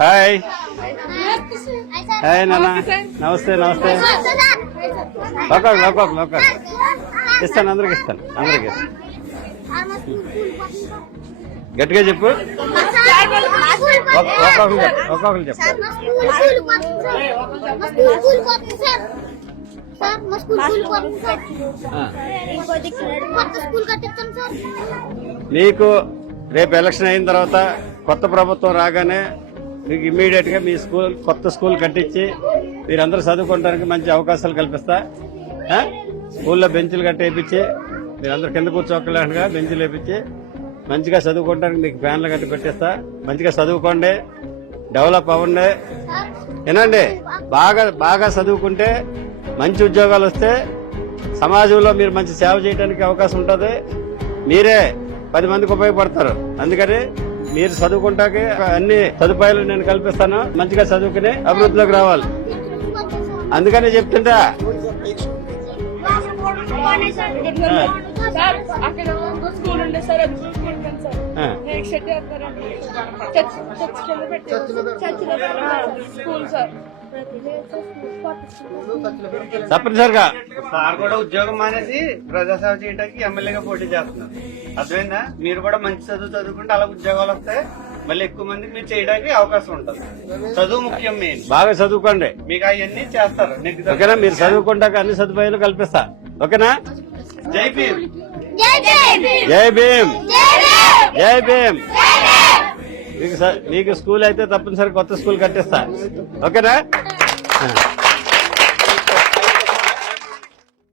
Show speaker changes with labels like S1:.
S1: Hi. Hi నాన్న. నమస్తే నమస్తే. Local local local. ఇస్తాను అందరికి ఇస్తాను అందరికి ఇస్తాను. గట్టిగా చెప్పు. ఒక- ఒక్కొక్కరు చెప్పు ఒక్కొక్కరు చెప్పు. ఆ.
S2: స్కూల్ కట్టిస్తాం సార్
S1: మీకు రేపు ఎలక్షన్ అయిన తర్వాత కొత్త ప్రభుత్వం రాగానే మీకు ఇమ్మీడియట్గా మీ స్కూల్ కొత్త స్కూల్ కట్టించి మీరందరూ చదువుకోవడానికి మంచి అవకాశాలు కల్పిస్తా. స్కూల్లో బెంచ్లు కట్టేపించి మీరందరూ కింద కూర్చోకలేకుండా బెంచ్లు వేపించి మంచిగా చదువుకోవడానికి మీకు ఫ్యాన్లు కట్టి పెట్టేస్తా. మంచిగా చదువుకోండి డెవలప్ అవ్వండి. ఏనండి బాగా బాగా చదువుకుంటే మంచి ఉద్యోగాలు వస్తే సమాజంలో మీరు మంచి సేవ చేయడానికి అవకాశం ఉంటుంది. మీరే పది మందికి ఉపయోగపడతారు. అందుకని మీరు చదువుకుంటాకి అన్ని సదుపాయాలు నేను కల్పిస్తాను. మంచిగా చదువుకుని అభివృద్ధిలోకి రావాలి. అందుకనే చెప్తుంటా.
S3: సార్ అక్కడ స్కూల్ ఉండే సార్ అది చూసుకుంటాను సార్.
S1: ఆ.
S3: నెక్స్ట్ సెట్ చేస్తారండి చర్చ్ చర్చ్ కింద పెట్టారు చర్చిలో స్కూల్ సార్.
S1: తప్పనిసరిగా. సార్ కూడా ఉద్యోగం మానేసి ప్రజాసేవ చేయడానికి ఎమ్మెల్యేగా పోటీ చేస్తున్నారు. అర్థమైందా? మీరు కూడా మంచి చదువు చదువుకుంటే అలా ఉద్యోగాలు వస్తాయి. మళ్ళీ ఎక్కువ మందికి మీరు చేయడానికి అవకాశం ఉంటుంది. చదువు ముఖ్యం మెయిన్. బాగా చదువుకోండి. మీకు అవన్నీ చేస్తారు. ఓకేనా? మీరు చదువుకుంటాక అన్ని సదుపాయాలు కల్పిస్తా. ఓకేనా? జై భీమ్.
S2: జై
S1: భీమ్.
S2: జై
S1: స- మీకు స్కూల్ అయితే తప్పనిసరి కొత్త స్కూల్ కట్టిస్తా. ఓకేనా.